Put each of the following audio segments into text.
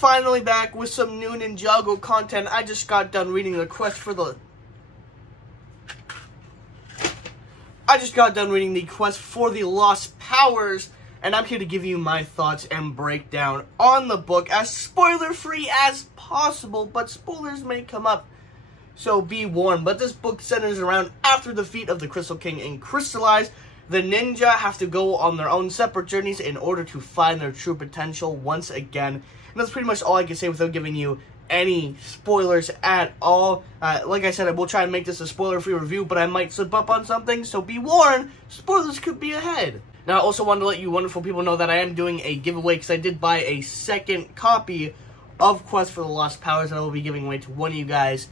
finally back with some new Ninjago content. I just got done reading the quest for the Lost Powers, and I'm here to give you my thoughts and breakdown on the book as spoiler-free as possible, but spoilers may come up, so be warned. But this book centers around after the defeat of the Crystal King and Crystallize, the ninja have to go on their own separate journeys in order to find their true potential once again. And that's pretty much all I can say without giving you any spoilers at all. Like I said, I will try and make this a spoiler-free review, but I might slip up on something, so be warned, spoilers could be ahead. Now, I also wanted to let you wonderful people know that I am doing a giveaway, because I did buy a second copy of Quest for the Lost Powers, and I will be giving away to one of you guys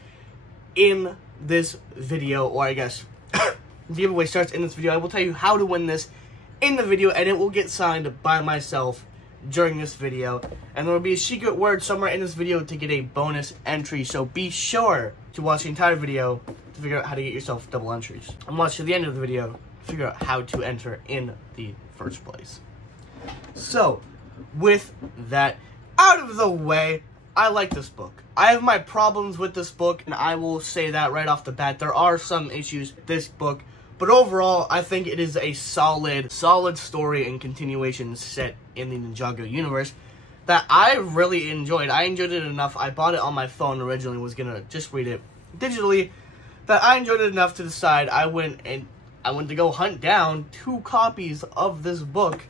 in this video, or I guess the giveaway starts in this video. I will tell you how to win this in the video, and it will get signed by myself during this video. And there will be a secret word somewhere in this video to get a bonus entry, so be sure to watch the entire video to figure out how to get yourself double entries. And watch to the end of the video to figure out how to enter in the first place. So, with that out of the way, I like this book. I have my problems with this book, and I will say that right off the bat. There are some issues with this book, but overall, I think it is a solid story and continuation set in the Ninjago universe that I really enjoyed. I enjoyed it enough. I bought it on my phone originally, was gonna just read it digitally, that I enjoyed it enough to decide I went to go hunt down 2 copies of this book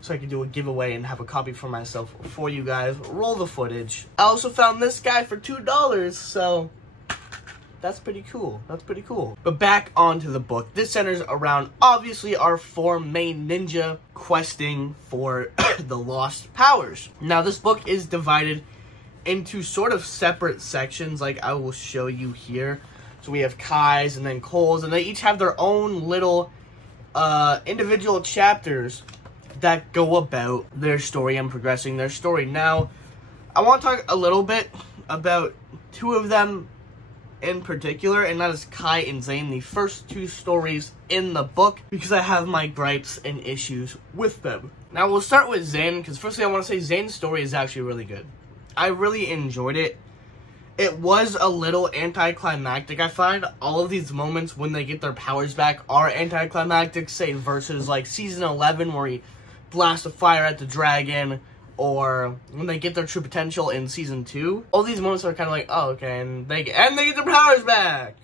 so I could do a giveaway and have a copy for myself for you guys. Roll the footage. I also found this guy for $2, so that's pretty cool. That's pretty cool. But back onto the book. This centers around, obviously, our 4 main ninja questing for the Lost Powers. Now, this book is divided into sort of separate sections, like I will show you here. So we have Kai's and then Cole's, and they each have their own little individual chapters that go about their story and progressing their story. Now, I want to talk a little bit about 2 of them in particular, and that is Kai and Zane, the first 2 stories in the book, because I have my gripes and issues with them. Now, we'll start with Zane, because firstly I want to say Zane's story is actually really good. I really enjoyed it. It was a little anticlimactic. I find all of these moments when they get their powers back are anticlimactic, say versus like season 11 where he blasts a fire at the dragon, or when they get their true potential in season 2. All these moments are kind of like, oh, okay, and they get their powers back,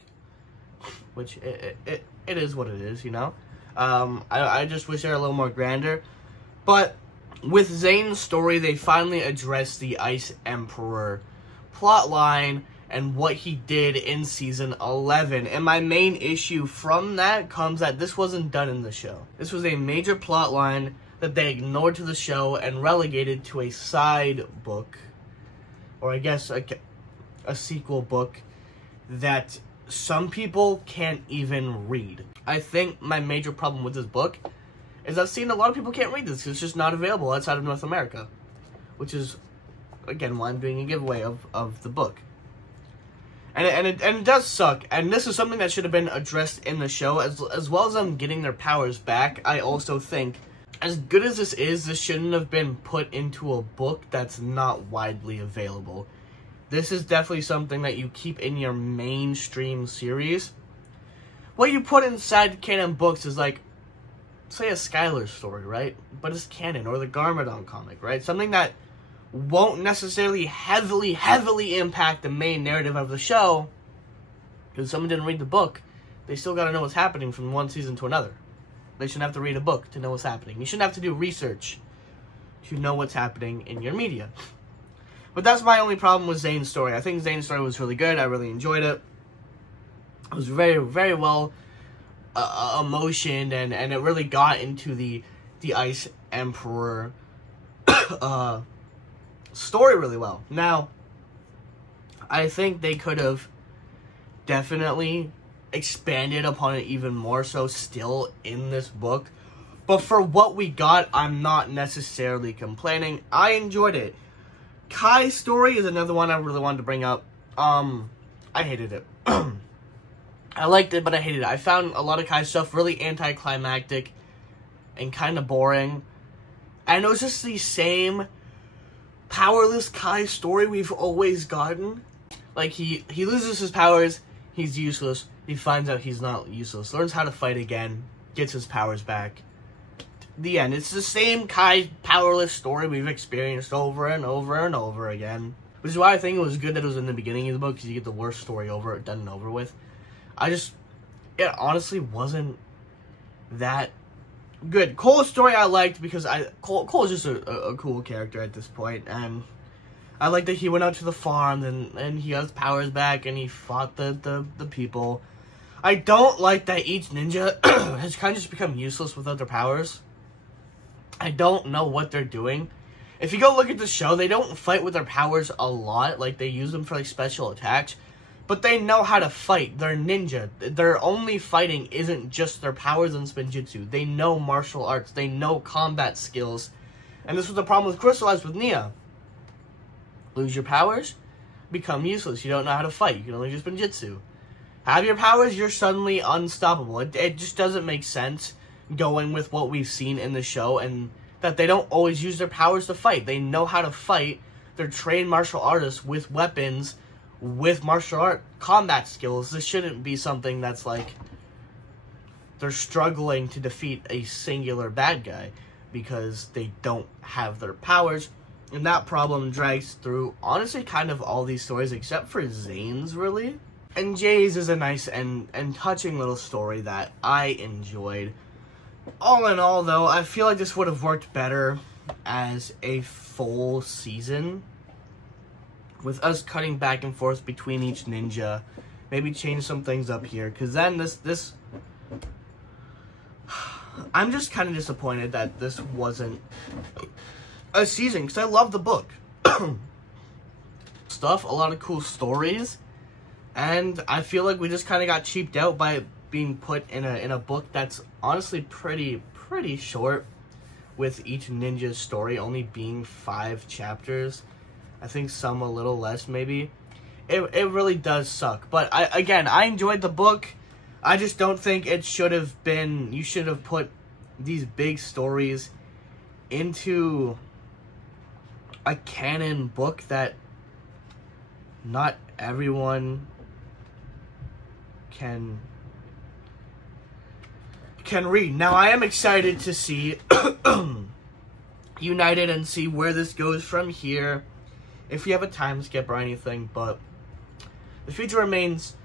which it is what it is, you know. I just wish they were a little more grander. But with Zane's story, they finally addressed the Ice Emperor plotline and what he did in season 11. And my main issue from that comes that this wasn't done in the show. This was a major plotline that they ignored to the show and relegated to a side book, or I guess a sequel book that some people can't even read. I think my major problem with this book is I've seen a lot of people can't read this because it's just not available outside of North America, which is, again, why I'm doing a giveaway of the book. And it does suck, and this is something that should have been addressed in the show, as well as them getting their powers back. I also think, as good as this is, this shouldn't have been put into a book that's not widely available. This is definitely something that you keep in your mainstream series. What you put inside canon books is like, say a Skylar story, right? But it's canon, or the Garmadork comic, right? Something that won't necessarily heavily impact the main narrative of the show, because someone didn't read the book. They still got to know what's happening from one season to another. They shouldn't have to read a book to know what's happening. You shouldn't have to do research to know what's happening in your media. But that's my only problem with Zane's story. I think Zane's story was really good. I really enjoyed it. It was very well emotioned, and it really got into the Ice Emperor story really well. Now, I think they could have definitely expanded upon it even more so still in this book, but for what we got, I'm not necessarily complaining. I enjoyed it. Kai's story is another one I really wanted to bring up. I hated it. I liked it, but I hated it. I found a lot of Kai's stuff really anticlimactic and kind of boring. And it was just the same powerless Kai story we've always gotten. Like, he loses his powers, he's useless, he finds out he's not useless, learns how to fight again, gets his powers back. The end. It's the same Kai powerless story we've experienced over and over and over again. Which is why I think it was good that it was in the beginning of the book, because you get the worst story done and over with. It honestly wasn't that good. Cole's story I liked because Cole is just a cool character at this point, and I like that he went out to the farm and he got his powers back and he fought the people. I don't like that each ninja has kind of just become useless without their powers. I don't know what they're doing. If you go look at the show, they don't fight with their powers a lot. Like, they use them for, like, special attacks. But they know how to fight. They're ninja. Their only fighting isn't just their powers and spinjitzu. They know martial arts. They know combat skills. And this was the problem with Crystallized with Nia. Lose your powers, become useless. You don't know how to fight. You can only use spinjitzu. Have your powers, you're suddenly unstoppable. It just doesn't make sense going with what we've seen in the show, and that they don't always use their powers to fight. They know how to fight. They're trained martial artists with weapons, with martial art combat skills. This shouldn't be something that's like they're struggling to defeat a singular bad guy because they don't have their powers. And that problem drags through, honestly, kind of all these stories except for Zane's, really. And Jay's is a nice and touching little story that I enjoyed. All in all, though, I feel like this would have worked better as a full season, with us cutting back and forth between each ninja. Maybe change some things up here, because then this I'm just kind of disappointed that this wasn't a season, because I love the book. Stuff, a lot of cool stories, and I feel like we just kind of got cheaped out by it being put in a book that's honestly pretty short, with each ninja's story only being 5 chapters. I think some a little less, maybe. It really does suck. But I enjoyed the book. I just don't think it should have been, you should have put these big stories into a canon book that not everyone can read. Now, I am excited to see United and see where this goes from here, if you have a time skip or anything, but the future remains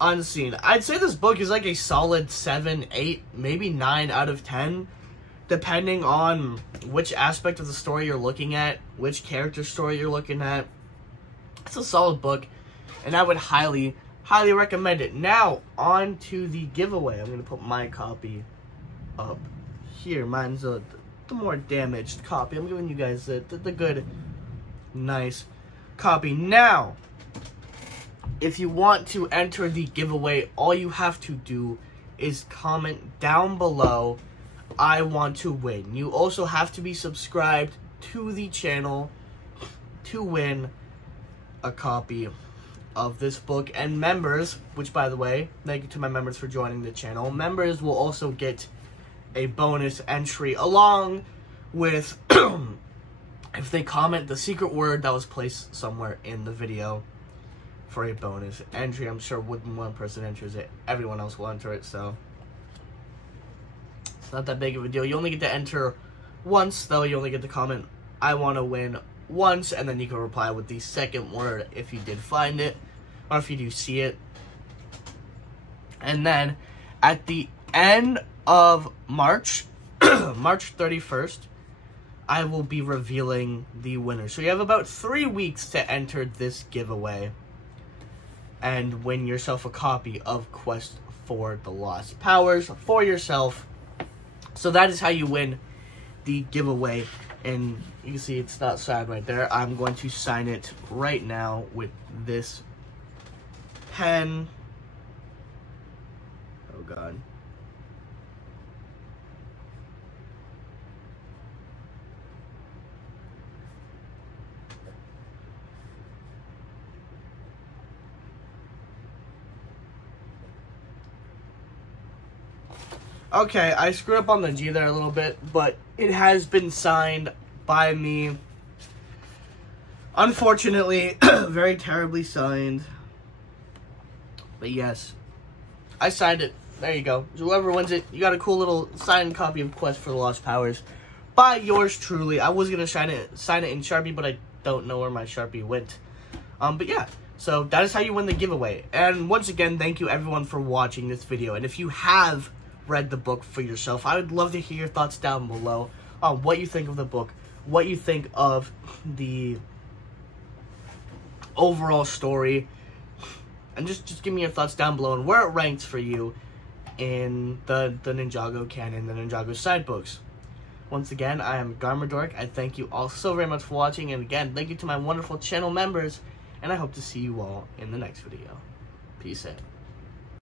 unseen. I'd say this book is like a solid 7, 8, maybe 9 out of 10, depending on which aspect of the story you're looking at, which character story you're looking at. It's a solid book, and I would highly recommend it. Now, on to the giveaway. I'm going to put my copy up here. Mine's the more damaged copy. I'm giving you guys the good, nice copy. Now, if you want to enter the giveaway, all you have to do is comment down below, I want to win. You also have to be subscribed to the channel to win a copy of this book. And members, which, by the way, thank you to my members for joining the channel, members will also get a bonus entry along with if they comment the secret word that was placed somewhere in the video for a bonus entry. I'm sure when one person enters it, everyone else will enter it, so it's not that big of a deal. You only get to enter once, though. You only get to comment I want to win once, and then you can reply with the second word if you did find it, or if you do see it. And then at the end of March, March 31st, I will be revealing the winner. So you have about 3 weeks to enter this giveaway and win yourself a copy of Quest for the Lost Powers for yourself. So that is how you win the giveaway. And you can see it's not signed right there. I'm going to sign it right now with this pen. Oh, God. Okay, I screwed up on the G there a little bit, but it has been signed by me. Unfortunately, very terribly signed. But yes, I signed it. There you go. So whoever wins it, you got a cool little signed copy of Quest for the Lost Powers by yours truly. I was gonna sign it in Sharpie, but I don't know where my Sharpie went. But yeah, so that is how you win the giveaway. And once again, thank you everyone for watching this video. And if you have read the book for yourself, I would love to hear your thoughts down below on what you think of the book, what you think of the overall story, and just give me your thoughts down below and where it ranks for you in the Ninjago canon, the Ninjago side books. Once again, I am Garmadork. I thank you all so very much for watching, and again, thank you to my wonderful channel members, and I hope to see you all in the next video. Peace out.